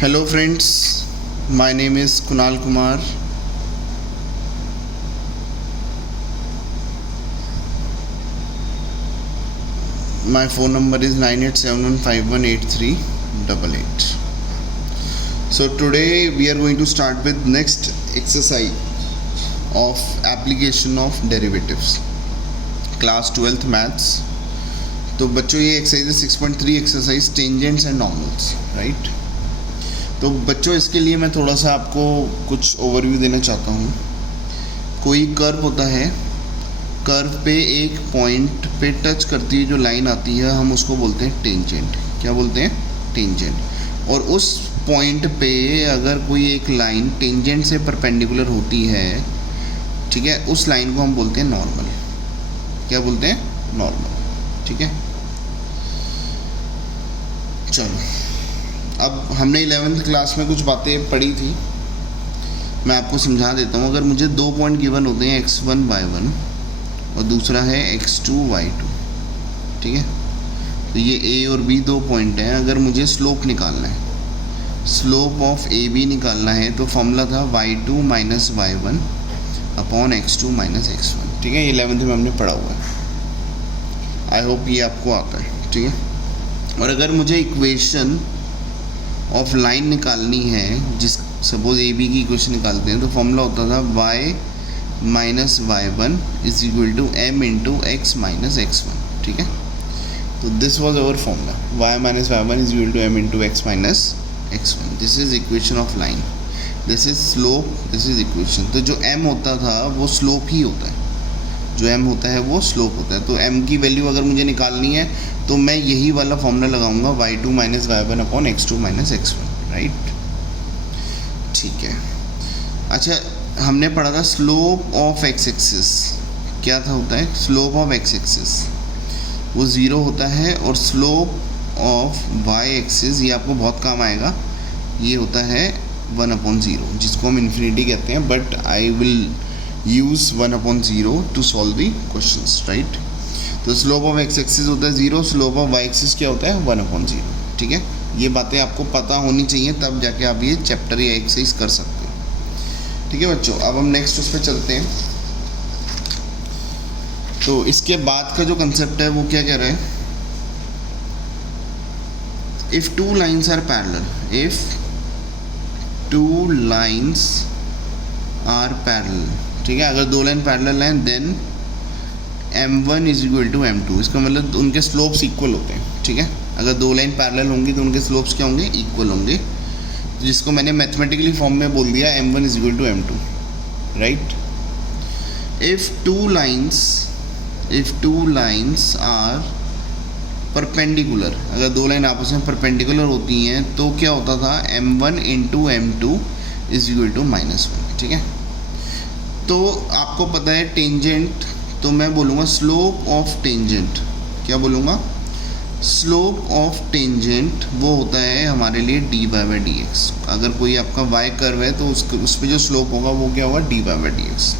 Hello friends, my name is Kunal Kumar. My phone number is 9871518388. So today we are going to start with next exercise of application of derivatives, class 12th maths. तो बच्चों ये exercise 6.3 exercise tangents and normals, right. तो बच्चों इसके लिए मैं थोड़ा सा आपको कुछ ओवरव्यू देना चाहता हूँ। कोई कर्व होता है, कर्व पे एक पॉइंट पे टच करती हुई जो लाइन आती है हम उसको बोलते हैं टेंजेंट। क्या बोलते हैं? टेंजेंट। और उस पॉइंट पे अगर कोई एक लाइन टेंजेंट से परपेंडिकुलर होती है, ठीक है, उस लाइन को हम बोलते हैं नॉर्मल। क्या बोलते हैं? नॉर्मल। ठीक है, चलो अब हमने 11th क्लास में कुछ बातें पढ़ी थी, मैं आपको समझा देता हूँ। अगर मुझे दो पॉइंट गिवन होते हैं x1 y1 और दूसरा है x2 y2, ठीक है, तो ये a और b दो पॉइंट हैं। अगर मुझे स्लोप निकालना है, स्लोप ऑफ ए बी निकालना है, तो फॉर्मूला था y2 minus y1 upon x2 minus x1। ठीक है, 11th में हमने पढ़ा हुआ है, आई होप ये आपको आता है। ठीक है, और अगर मुझे इक्वेशन ऑफ लाइन निकालनी है, जिस सपोज ए बी की इक्वेशन निकालते हैं, तो फॉर्मूला होता था y minus y1 is equal to m into x minus x1। ठीक है, तो this was our formula, y minus y1 is equal to m into x minus x1। This is equation of line, this is slope, this is equation. तो जो m होता था वो slope ही होता है, जो m होता है वो स्लोप होता है। तो m की वैल्यू अगर मुझे निकालनी है तो मैं यही वाला फॉर्मूला लगाऊंगा, y2 minus y1 upon x2 minus x1, right. ठीक है, अच्छा हमने पढ़ा था स्लोप ऑफ x एक्सिस। क्या था होता है? स्लोप ऑफ x एक्सिस वो 0 होता है, और स्लोप ऑफ y एक्सिस, ये आपको बहुत काम आएगा, ये होता है 1/0, जिसको हम इन्फिनिटी कहते हैं, but I will use 1/0 to solve the questions, right. तो स्लोप ऑफ x एक्सिस होता है 0, स्लोप ऑफ y एक्सिस क्या होता है? 1/0। ठीक है, ये बातें आपको पता होनी चाहिए, तब जाके आप ये चैप्टर या एक्सरसाइज कर सकते हो। ठीक है बच्चों, अब हम नेक्स्ट उस पर चलते हैं। तो इसके बाद का जो कंसेप्ट है वो क्या कह रहा है? If two lines are parallel, if two lines are parallel, ठीक है, अगर दो लाइन पैरेलल हैं, then m1 is equal to m2। इसका मतलब उनके स्लोप्स इक्वल होते हैं। ठीक है, अगर दो लाइन पैरेलल होंगी तो उनके स्लोप्स क्या होंगे? इक्वल होंगे, जिसको मैंने मैथमेटिकली फॉर्म में बोल दिया m1 is equal to m2, right. If two lines are perpendicular, अगर दो लाइन आपस में परपेंडिकुलर होती हैं तो क्या होता था? m1 into m2 is equal to -1। ठीक है, तो आपको पता है टेंजेंट, तो मैं बोलूँगा स्लोप ऑफ टेंजेंट। क्या बोलूँगा? स्लोप ऑफ टेंजेंट वो होता है हमारे लिए dy/dx। अगर कोई आपका y कर्व है तो उस पर जो स्लोप होगा वो क्या होगा? dy/dx।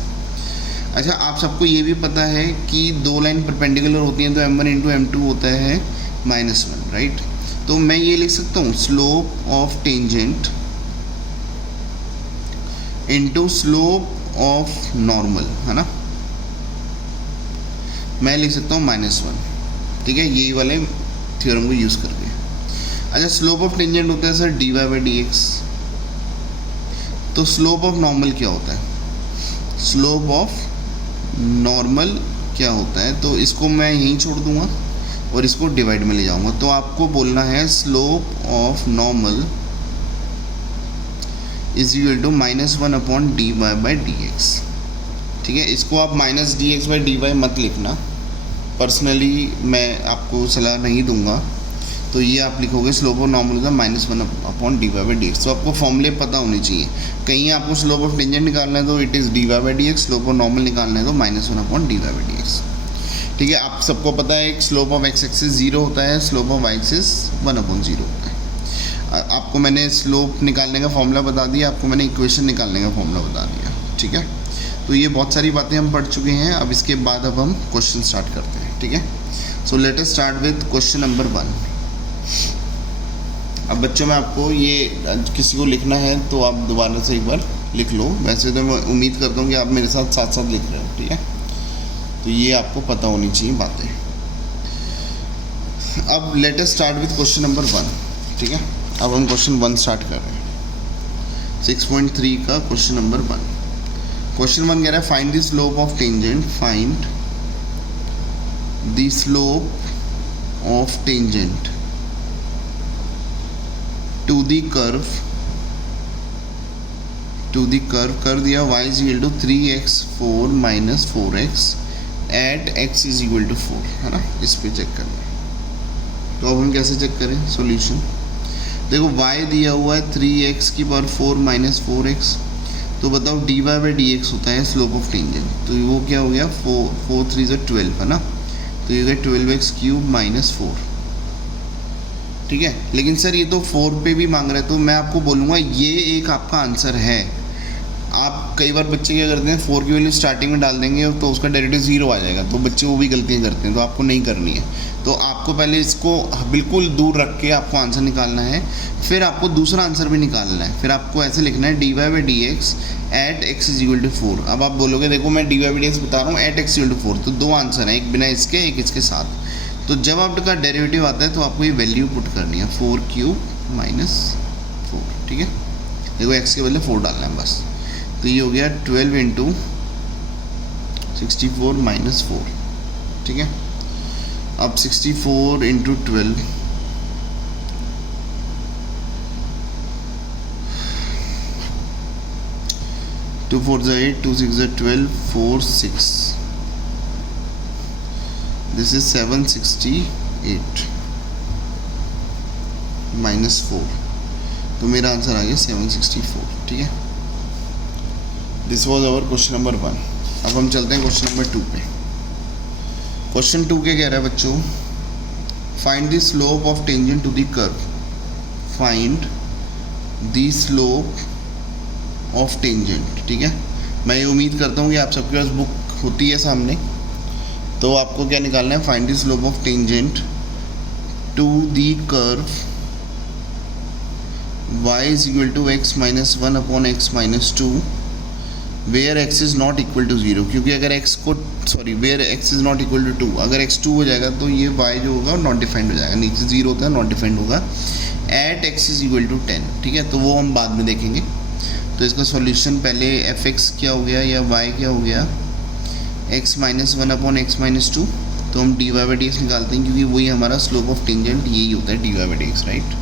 अच्छा, आप सबको ये भी पता है कि दो लाइन परपेंडिकुलर होती हैं तो m1 इंटू m2 होता है -1, राइट। तो मैं ये लिख सकता हूँ slope of tangent into slope of normal, है ना, मैं लिख सकता हूँ -1। ठीक है, यही वाले थ्योरम को यूज़ करके। अच्छा, स्लोप ऑफ टेंजेंट होता है सर dy/dx, तो स्लोप ऑफ नॉर्मल क्या होता है? स्लोप ऑफ नॉर्मल क्या होता है? तो इसको मैं यहीं छोड़ दूंगा और इसको डिवाइड में ले जाऊंगा। तो आपको बोलना है slope of normal is equal to -1 upon dy/dx। ठीक है, इसको आप -dx/dy मत लिखना, पर्सनली मैं आपको सलाह नहीं दूंगा। तो ये आप लिखोगे स्लोप ऑफ नॉर्मल का -1 अपॉन dy/dx। तो आपको फॉर्मूले पता होने चाहिए। कहीं आपको स्लोप ऑफ टेंजेंट निकालना है तो it is dy/dx, slope of normal निकालना है तो -1 अपॉन dy/dx। ठीक है, आप सबको पता है स्लोप ऑफ x एक्सिस 0 होता है, स्लोप ऑफ y एक्सिस 1/0 होता है। आपको मैंने स्लोप निकालने का फॉर्मूला बता दिया, आपको मैंने इक्वेशन निकालने का फॉर्मूला बता दिया। ठीक है, तो ये बहुत सारी बातें हम पढ़ चुके हैं। अब इसके बाद अब हम क्वेश्चन स्टार्ट करते हैं। ठीक है, so let us start with question number 1। अब बच्चों मैं आपको ये किसी को लिखना है तो आप दोबारा से एक बार लिख लो, वैसे तो मैं उम्मीद करता हूँ कि आप मेरे साथ साथ साथ लिख रहे हो, ठीक है। तो ये आपको पता होनी चाहिए बातें। अब let us start with question number 1, ठीक है। अब हम क्वेश्चन 1 स्टार्ट कर रहे हैं 6.3 का क्वेश्चन नंबर 1। क्वेश्चन 1 कह रहा है find the slope of tangent, find the slope of tangent to the curve, कर दिया y is equal to 3x4 minus 4x at x is equal to 4, है ना। इस पे चेक करना है। तो अब हम कैसे चेक करें सॉल्यूशन। देखो y दिया हुआ है 3x की पावर 4 माइनस 4x, तो बताओ dy बाई dx होता है स्लोप ऑफ टेंजेंट। तो वो क्या हो गया 4 3 ज़ा 12, है ना। तो ये गया 12x क्यूब माइनस 4, ठीक है। लेकिन सर ये तो 4 पे भी मांग रहा है, तो मैं आपको बोलूँगा ये एक आपका आंसर है। आप कई बार बच्चे क्या करते हैं 4 की वैल्यू स्टार्टिंग में डाल देंगे तो उसका डेरिवेटिव 0 आ जाएगा, तो बच्चे वो भी गलतियाँ करते हैं, तो आपको नहीं करनी है। तो आपको पहले इसको बिल्कुल दूर रख के आपको आंसर निकालना है, फिर आपको दूसरा आंसर भी निकालना है। फिर आपको ऐसे लिखना है dy by dx at x is equal to 4। अब आप बोलोगे देखो मैं dy बाई dx बता रहा हूँ एट x इक्वल टू 4, तो दो आंसर हैं, एक बिना इसके एक इसके साथ। तो जब आपका डेरिवेटिव आता है तो आपको ये वैल्यू पुट करनी है 4 क्यूब माइनस 4, ठीक है। देखो x के बदले 4 डालना है बस। तो ये हो गया 12 इंटू 64 माइनस 4, ठीक है। अब 64 इंटू 12 2 4 ज़ा 8, 2 6 ज़ा 12, 4 6, दिस इज 768 माइनस 4, तो मेरा आंसर आ गया 764, ठीक है। This was our question number 1। अब हम चलते हैं क्वेश्चन नंबर 2 पे। क्वेश्चन 2 क्या कह रहा है बच्चों, find the slope of tangent to the curve, find the slope of tangent, ठीक है। मैं ये उम्मीद करता हूँ कि आप सबके पास बुक होती है सामने, तो आपको क्या निकालना है, find the slope of tangent to the curve y is equal to x minus 1 upon x minus 2 where x is not equal to 0, क्योंकि अगर where x is not equal to 2, अगर x 2 हो जाएगा तो ये y जो होगा not defined हो जाएगा, नीचे 0 होता है नॉट डिफाइंड होगा, at x is equal to 10, ठीक है। तो वो हम बाद में देखेंगे। तो इसका सॉल्यूशन पहले fx क्या हो गया या y क्या हो गया, x minus 1 upon x minus 2, तो हम dy बाई dx निकालते हैं, क्योंकि वही हमारा स्लोप ऑफ टेंजेंट यही होता है dy बाई dx, राइट।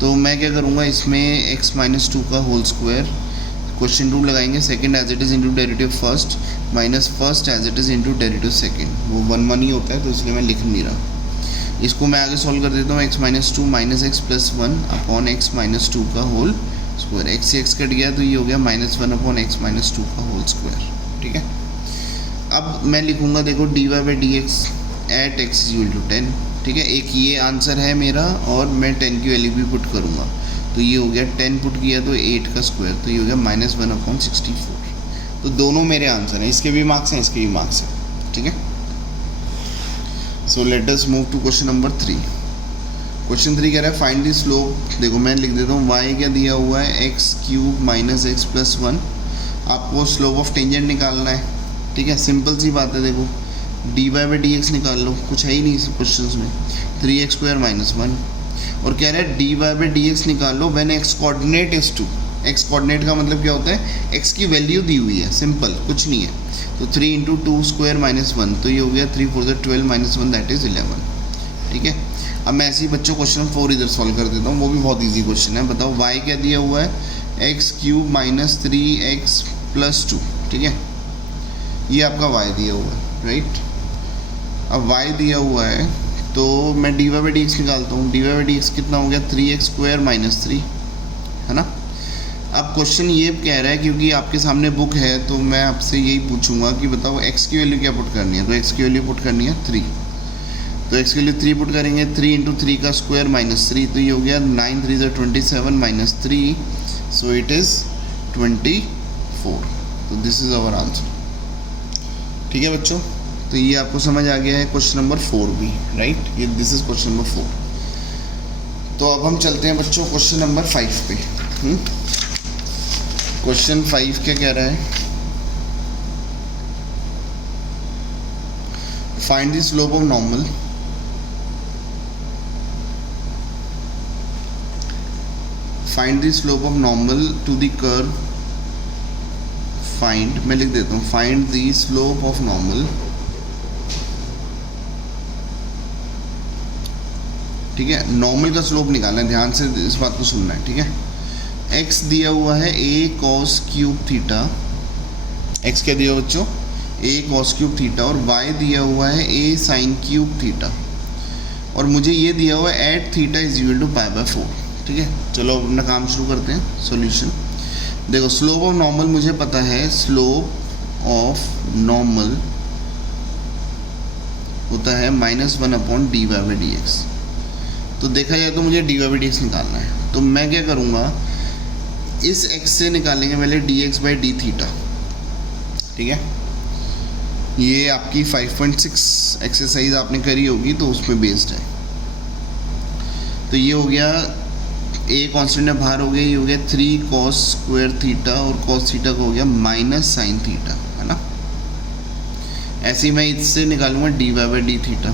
तो मैं क्या करूँगा इसमें x माइनस 2 का होल स्क्वायर, क्वेश्चन रूल लगाएंगे, second as it is into derivative first minus first as it is into derivative second, वो 1 1 ही होता है, तो इसलिए मैं लिख नहीं रहा। इसको मैं आगे सॉल्व कर देता हूँ, x minus 2 minus x plus 1 upon x minus 2 का होल स्क्वायर, x से x कट गया तो ये हो गया माइनस 1 अपॉन x माइनस 2 का होल स्क्वायर, ठीक है। अब मैं लिखूँगा देखो dy by dx at x is equal to 10, ठीक है। एक ये आंसर है मेरा, और मैं 10 की वैल्यू भी पुट करूँगा, तो ये हो गया 10 पुट किया तो 8 का स्क्वायर, तो ये हो गया माइनस 1 अपॉन 64। तो दोनों मेरे आंसर हैं, इसके भी मार्क्स हैं इसके भी मार्क्स हैं, ठीक है। So let us move to question number 3। Question 3 कह रहा है फाइंड द स्लोप, देखो मैं लिख देता हूँ y क्या दिया हुआ है x cube minus x plus 1, आपको स्लोप ऑफ टेंजेंट निकालना है, ठीक है। सिंपल सी बात है, देखो dy बाई dx निकाल लो, कुछ है ही नहीं इस क्वेश्चन में, 3x स्क्वायर माइनस 1, और कह रहा है dy बाई dx निकाल लो when x coordinate is 2। x coordinate का मतलब क्या होता है, x की वैल्यू दी हुई है, सिंपल कुछ नहीं है। तो 3 इंटू 2 स्क्वायर माइनस 1, तो ये हो गया 3 4 12 माइनस 1 दैट इज़ 11, ठीक है। अब मैं ऐसे ही बच्चों क्वेश्चन 4 इधर सॉल्व कर देता हूँ, वो भी बहुत ईजी क्वेश्चन है। बताओ y क्या दिया हुआ है x cube minus 3x plus 2, ठीक है। ये आपका y दिया हुआ है, राइट। अब y दिया हुआ है तो मैं dy बाई dx निकालता हूँ, dy बाई dx कितना हो गया 3x स्क्वायर माइनस 3, है ना। अब क्वेश्चन ये कह रहा है क्योंकि आपके सामने बुक है, तो मैं आपसे यही पूछूंगा कि बताओ x की वैल्यू क्या पुट करनी है, तो x की वैल्यू पुट करनी है 3, तो x की वैल्यू 3 पुट करेंगे, 3 इंटू 3 का स्क्वायर माइनस 3, तो ये हो गया 9 3 ज़ा 27 माइनस 3, सो इट इज़ 24। तो दिस इज़ आवर आंसर, ठीक है बच्चों। तो ये आपको समझ आ गया है क्वेश्चन नंबर 4 भी, राइट। ये दिस इज क्वेश्चन नंबर 4। तो अब हम चलते हैं बच्चों क्वेश्चन नंबर 5 पे। क्वेश्चन 5 क्या कह रहा है? Find the slope of normal find the slope of normal to the curve. Find, मैं लिख देता हूँ, find the slope of normal, ठीक है। नॉर्मल का स्लोप निकालना है, ध्यान से इस बात को सुनना है, ठीक है। x दिया हुआ है a cos cube theta, x क्या दिया बच्चों? a cos क्यूब थीटा, और y दिया हुआ है a sin क्यूब थीटा, और मुझे ये दिया हुआ है at theta is equal to π/4, ठीक है। चलो अपना काम शुरू करते हैं। सॉल्यूशन देखो, स्लोप ऑफ नॉर्मल मुझे पता है, स्लोप ऑफ नॉर्मल होता है -1/dy/dx। तो देखा जाए तो मुझे dy/dx निकालना है, तो मैं क्या करूँगा, इस x से निकालेंगे पहले dx/d थीटा, ठीक है। ये आपकी 5.6 एक्सरसाइज आपने करी होगी तो उसमें बेस्ड है। तो ये हो गया, a कांस्टेंट है बाहर हो गया, ये हो गया 3 cos स्क्वायर थीटा, और cos थीटा का हो गया माइनस साइन थीटा, है ना। ऐसे ही मैं इससे निकालूंगा dy/d थीटा,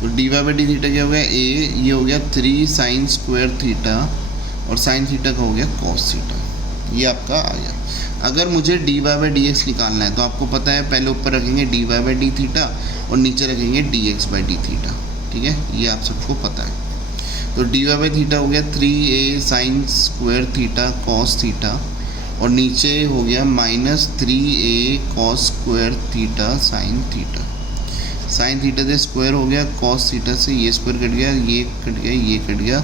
तो dy/d थीटा क्या हो गया, a, ये हो गया 3 साइन स्क्वायर थीटा, और साइन थीटा का हो गया cos थीटा, ये आपका आ गया। अगर मुझे dy/dx निकालना है तो आपको पता है, पहले ऊपर रखेंगे dy/d थीटा और नीचे रखेंगे dx/d थीटा, ठीक है, ये आप सबको पता है। तो dy/थीटा हो गया 3a sine square theta cos theta, और नीचे हो गया -3a cos square theta sine theta. Sine theta से स्क्वायर हो गया, cos थीटा से ये स्क्वायर कट गया, ये कट गया, ये कट गया,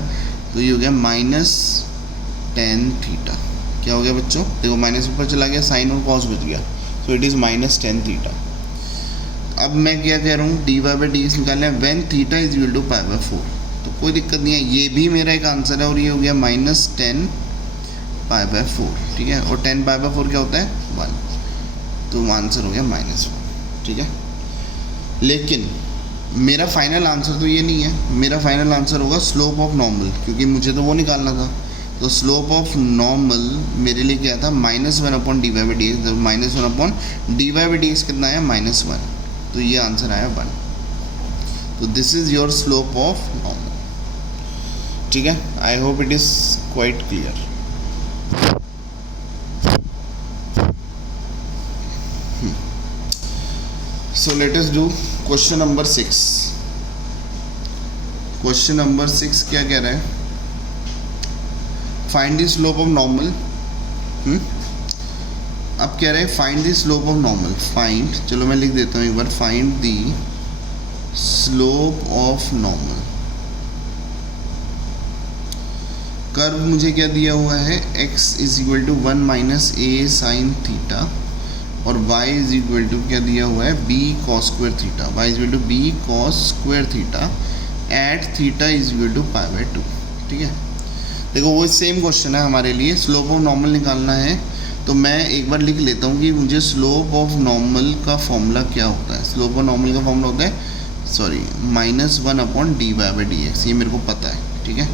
तो ये हो गया -tan थीटा। क्या हो गया बच्चों? देखो माइनस ऊपर चला गया, साइन और cos बच गया, so it is -tan theta. अब मैं क्या कह रहा हूँ, dy/dx निकालना है when theta is equal to π/4, तो कोई दिक्कत नहीं है, ये भी मेरा एक आंसर है, और ये हो गया -tan π/4, ठीक है। और tan π/4 क्या होता है? 1, तो आंसर हो गया -1, ठीक है। लेकिन मेरा फाइनल आंसर तो ये नहीं है, मेरा फाइनल आंसर होगा स्लोप ऑफ नॉर्मल, क्योंकि मुझे तो वो निकालना था। तो स्लोप ऑफ नॉर्मल मेरे लिए क्या था, -1/dy/dx, -1/dy/dx कितना आया, -1, तो ये आंसर आया 1। तो this is your slope of normal, ठीक है। I hope it is quite clear. So let us do question number 6। Question number 6 क्या कह रहा है, find the slope of normal. अब कह रहा है find the slope of normal. Find, चलो मैं लिख देता हूँ एक बार, find the slope of normal. Curve मुझे क्या दिया हुआ है, x is equal to 1 - a sine theta, और y इज इक्वल टू क्या दिया हुआ है, b cos square theta, y is equal to b cos square theta at theta is equal to π/2, ठीक है। देखो वो सेम क्वेश्चन है हमारे लिए, स्लोप ऑफ नॉर्मल निकालना है, तो मैं एक बार लिख लेता हूँ कि मुझे स्लोप ऑफ नॉर्मल का फॉर्मूला क्या होता है। स्लोप ऑफ नॉर्मल का फॉर्मूला होता है, -1/dy/dx, ये मेरे को पता है, ठीक है।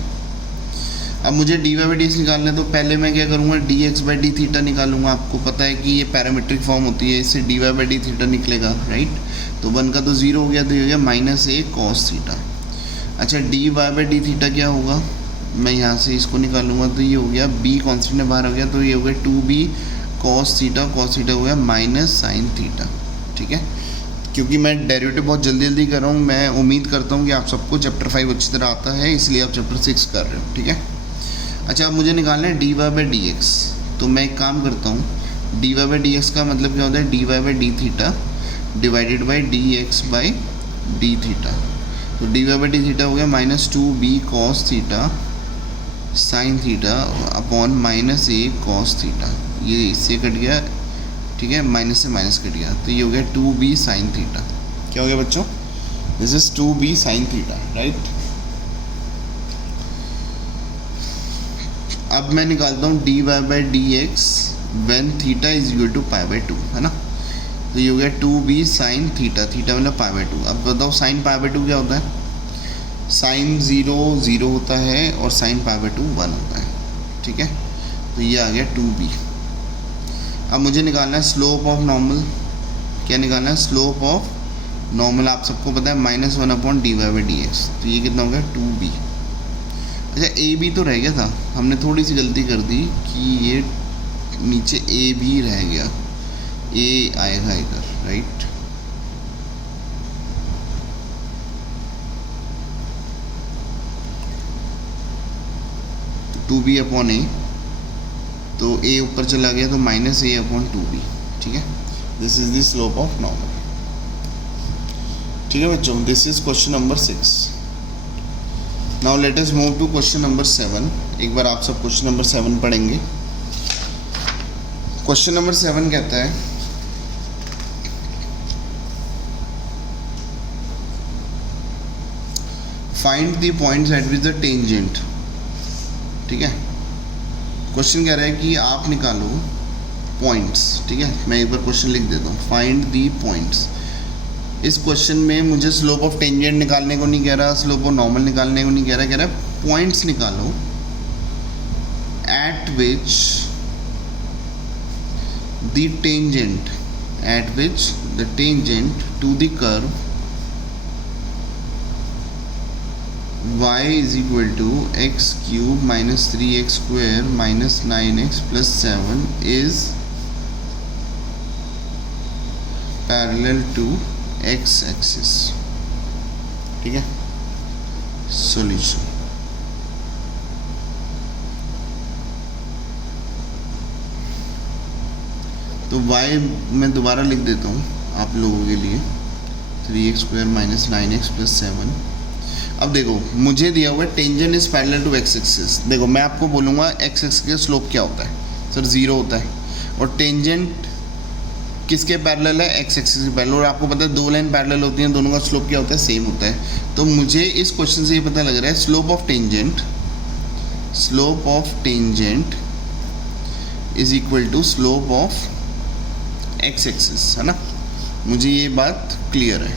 अब मुझे dy/dx निकालना है, तो पहले मैं क्या करूँगा, dx/d थीटा निकालूंगा। आपको पता है कि ये पैरामीट्रिक फॉर्म होती है, इससे dy/d थीटा निकलेगा, राइट। तो 1 का तो 0 हो गया, तो ये हो गया -a cos थीटा। अच्छा, dy/d थीटा क्या होगा, मैं यहाँ से इसको निकालूंगा, तो ये हो गया b कांस्टेंट बाहर हो गया, तो ये हो गया 2b cos थीटा हो गया -sin थीटा, ठीक है। क्योंकि मैं डेरिवेटिव बहुत जल्दी कर रहा हूँ, मैं उम्मीद करता हूँ कि आप सबको चैप्टर 5 अच्छी तरह आता है, इसलिए आप चैप्टर 6 कर रहे हो, ठीक है। अच्छा, अब मुझे निकालना है dy/dx, तो मैं एक काम करता हूँ, dy/dx का मतलब क्या होता है, dy/d theta divided by dx/d theta. तो dy/d थीटा हो गया -2b cos theta sine theta upon -a cos theta, ये इससे कट गया, ठीक है, माइनस से माइनस कट गया, तो ये हो गया 2b साइन थीटा। क्या हो गया बच्चों, this is 2b sine theta, right. अब मैं निकालता हूँ dy/dx when theta is equal to π/2, है ना। तो ये हो गया 2b साइन थीटा, थीटा मतलब π/2। अब बताओ साइन π/2 क्या होता है, साइन 0 0 होता है और साइन पाई बाय 2 1 होता है, ठीक है। तो ये आ गया 2b। अब मुझे निकालना है स्लोप ऑफ नॉर्मल। क्या निकालना है? स्लोप ऑफ नॉर्मल आप सबको पता है -1/dy/dx। तो ये कितना हो गया? 2b। अच्छा, ए बी तो रह गया था, हमने थोड़ी सी गलती कर दी कि ये नीचे ए भी रह गया, ए आएगा इधर, right. Two B upon A, तो ए ऊपर चला गया तो -a/2b, ठीक है। This is the slope of normal, ठीक है बच्चों। This is question number 6। Now let us move to question number 7। एक बार आप सब क्वेश्चन नंबर 7 पढ़ेंगे। क्वेश्चन नंबर 7 कहता है find the points at which the tangent, ठीक है। क्वेश्चन कह रहा है कि आप निकालो पॉइंट्स, ठीक है। मैं एक बार क्वेश्चन लिख देता हूँ, फाइंड द पॉइंट्स। इस क्वेश्चन में मुझे स्लोप ऑफ टेंजेंट निकालने को नहीं कह रहा, स्लोप ऑफ नॉर्मल निकालने को नहीं कह रहा है पॉइंट्स निकालो eight which the tangent to the curve y is equal to x cube minus 3x square minus 9x plus 7 is parallel to x axis, ठीक है। सॉल्यूशन, तो y मैं दोबारा लिख देता हूँ आप लोगों के लिए, 3x square minus 9x plus 7। अब देखो मुझे दिया हुआ है tangent is parallel to x axis. देखो मैं आपको बोलूँगा x एक्सिस का स्लोप क्या होता है सर? 0 होता है। और टेंजेंट किसके पैरेलल है? x एक्सिस के पैरेलल। और आपको पता है दो लाइन पैरेलल होती हैं, दोनों का स्लोप क्या होता है? सेम होता है। तो मुझे इस क्वेश्चन से ये पता लग रहा है slope of tangent is equal to slope of x axis, है ना। मुझे ये बात क्लियर है।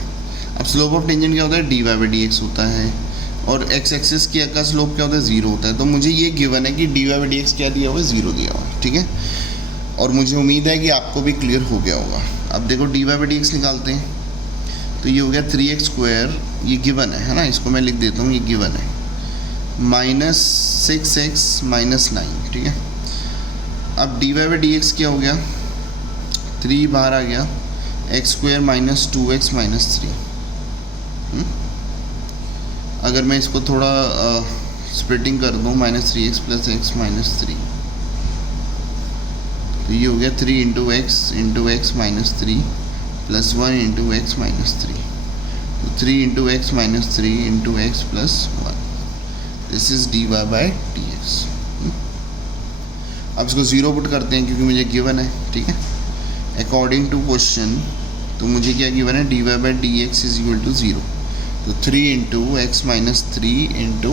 अब स्लोप ऑफ टेंजेंट क्या होता है? dy/dx होता है। और एक्स एक्सिस का स्लोप क्या होता है? 0 होता है। तो मुझे ये गिवन है कि dy/dx क्या दिया हुआ है? 0 दिया हुआ है, ठीक है। और मुझे उम्मीद है कि आपको भी क्लियर हो गया होगा। अब देखो dy/dx निकालते हैं, तो ये हो गया 3x स्क्वायर, ये गिवन है ना। इसको मैं लिख देता हूँ, ये गिवन है, -6x माइनस 9, ठीक है। अब dy/dx क्या हो गया? 3 बाहर आ गया, x square minus 2x minus 3। अगर मैं इसको थोड़ा स्प्लिटिंग कर दूँ, -3x प्लस x माइनस 3, तो ये हो गया 3 into x minus 3 plus 1 into x minus 3। तो 3 into x minus 3 into x plus 1। This is dy/dx। अब इसको 0 पुट करते हैं क्योंकि मुझे गिवन है, ठीक है। अकॉर्डिंग टू क्वेश्चन तो मुझे क्या गिवन है? dy/dx is equal to 0। तो 3 into x minus 3 into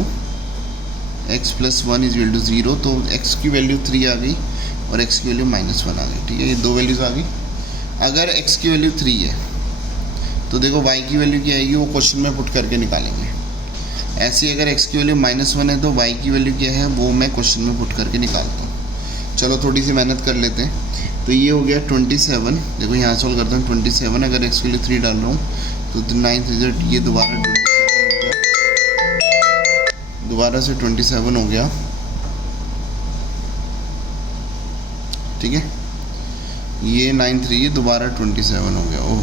x plus 1 is equal to 0। तो x की वैल्यू 3 आ गई और x की वैल्यू -1 आ गई, ठीक है। ये दो वैल्यूज़ आ गई। अगर x की वैल्यू 3 है तो देखो y की वैल्यू क्या आएगी, वो क्वेश्चन में पुट करके निकालेंगे। ऐसे अगर x की वैल्यू -1 है तो y की वैल्यू क्या है वो मैं क्वेश्चन में पुट करके निकालता हूँ। चलो थोड़ी सी मेहनत कर लेते हैं। तो ये हो गया 27। देखो यहाँ सॉल्व करता हूँ। 27 अगर x के लिए 3 डाल रहा हूँ तो 9 रिजल्ट ये दोबारा 27 हो गया, दोबारा से 27 हो गया, ठीक है। ये 9 3 ये दोबारा 27 हो गया, ओह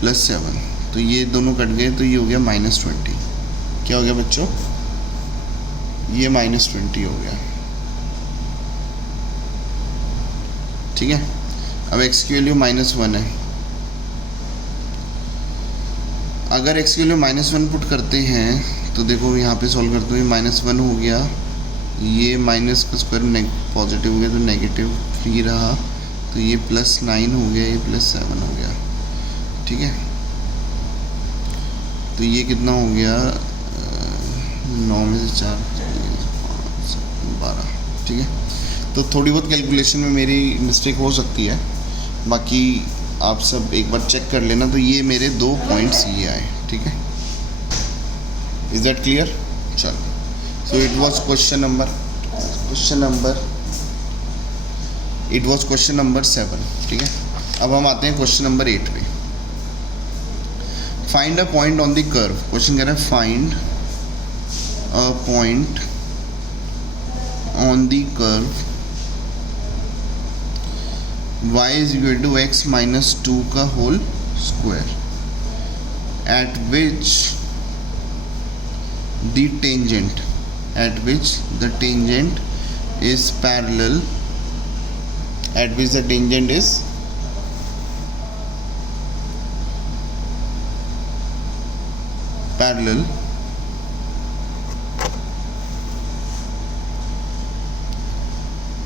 प्लस 7। तो ये दोनों कट गए तो ये हो गया -20। क्या हो गया बच्चों? ये -20 हो गया, ठीक है। अब x की वैल्यू -1 है। अगर x की वैल्यू -1 पुट करते हैं तो देखो यहाँ पे सॉल्व करते हुए -1 हो गया, ये माइनस का स्क्वायर पॉजिटिव हो गया तो नेगेटिव ही रहा, तो ये +9 हो गया, ये +7 हो गया, ठीक है। तो ये कितना हो गया? 9 में से 4 12, ठीक है। तो थोड़ी बहुत कैलकुलेशन में मेरी मिस्टेक हो सकती है, बाकी आप सब एक बार चेक कर लेना। तो ये मेरे 2 पॉइंट्स ये आए, ठीक है। Is that clear? चलो, so it was question number 7, ठीक है। अब हम आते हैं क्वेश्चन नंबर 8 पे। Find a point on the curve. Question कह रहा है find a point on the curve y is equal to x minus 2 का whole square at which the tangent is parallel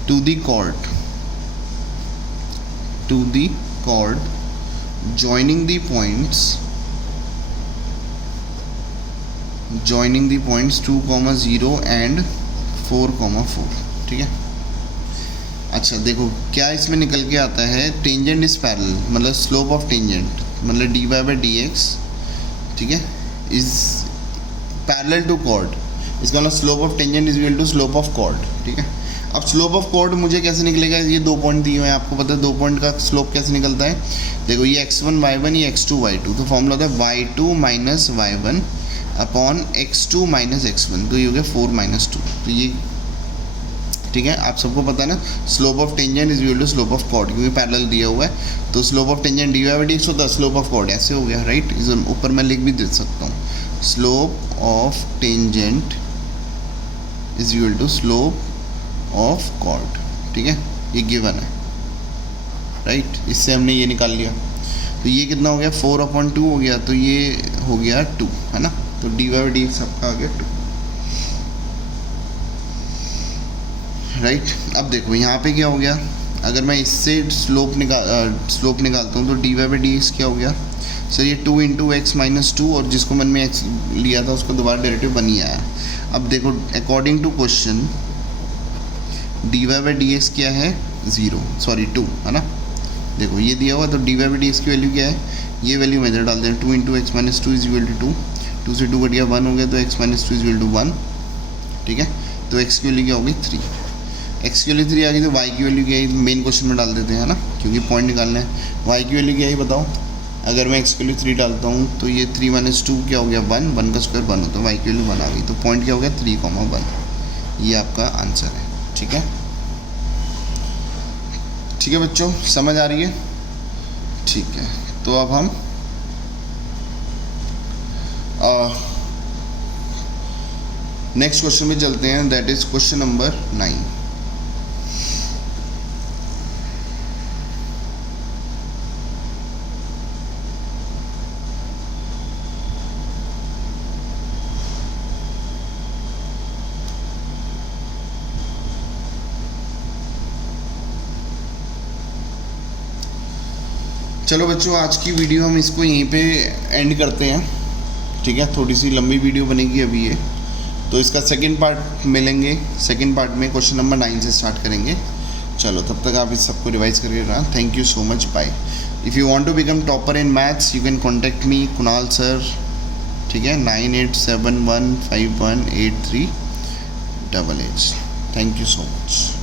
to the chord joining the points 2, 0 and 4, 4, ठीक है। अच्छा देखो क्या इसमें निकल के आता है, टेंजेंट इज पैरेलल, मतलब स्लोप ऑफ टेंजेंट मतलब dy/dx, ठीक है, इज पैरेलल टू कॉर्ड। इसका मतलब slope of tangent is equal to slope of chord, ठीक है। अब स्लोप ऑफ कॉर्ड मुझे कैसे निकलेगा, ये 2 पॉइंट दिए हुए हैं, आपको पता है 2 पॉइंट का स्लोप कैसे निकलता है। देखो ये x1 y1, ये x2 y2, तो फॉर्मूला होता है y2 minus y1 upon x2 minus x1, तो ये हो गया 4 - 2, तो ये ठीक है। आप सबको पता है ना, slope of tangent is equal to slope of chord, क्योंकि पैरेलल दिया हुआ है, तो स्लोप ऑफ टेंजेंट dy/dx होता है, स्लोप ऑफ कॉर्ड ऐसे हो गया, राइट। इस ऊपर मैं लिख भी दे सकता हूँ, slope of tangent is equal to slope of chord, ठीक है, ये गिवन है, राइट। इससे हमने ये निकाल लिया, तो ये कितना हो गया 4/2 हो गया, तो ये हो गया 2, है ना, तो dy/dx आपका आ गया 2, राइट। अब देखो यहाँ पे क्या हो गया, अगर मैं इससे स्लोप निकालता हूँ तो dy/dx क्या हो गया सर, ये 2 × x - 2, और जिसको मन में x लिया था उसको दोबारा डेरिवेटिव बन ही आया। अब देखो अकॉर्डिंग टू क्वेश्चन dy/dx क्या है 2, है ना। देखो ये दिया हुआ, तो dy/dx की वैल्यू क्या है, ये वैल्यू मेजर डाल दें, 2 × x - 2 इज इक्वल टू 2, 2 से 2 कट गया 1 हो गया, तो x - 2 इज इक्वल टू 1, ठीक है। तो x की वैल्यू क्या होगी 3, x की वैल्यू 3 आ गई, तो y की वैल्यू क्या है मेन क्वेश्चन में डाल देते हैं, है ना, क्योंकि पॉइंट निकालना है। y की वैल्यू क्या है बताओ, अगर मैं x की वैल्यू 3 डालता हूँ तो ये 3 - 2 क्या हो गया 1 का स्क्वायर 1 होता है, y की वैल्यू 1 आ गई, तो पॉइंट क्या हो गया 3, 1, ये आपका आंसर है, ठीक है। ठीक है बच्चों, समझ आ रही है? ठीक है, तो अब हम नेक्स्ट क्वेश्चन में चलते हैं, दैट इज क्वेश्चन नंबर 9। चलो बच्चों, आज की वीडियो हम इसको यहीं पे एंड करते हैं, ठीक है। थोड़ी सी लंबी वीडियो बनेगी अभी ये, तो इसका सेकंड पार्ट मिलेंगे, सेकंड पार्ट में क्वेश्चन नंबर 9 से स्टार्ट करेंगे। चलो तब तक आप इस सबको रिवाइज करके रहा। Thank you so much, bye. If you want to become topper in maths you can contact me Kunal sir, ठीक है, 9871518388। Thank you so much.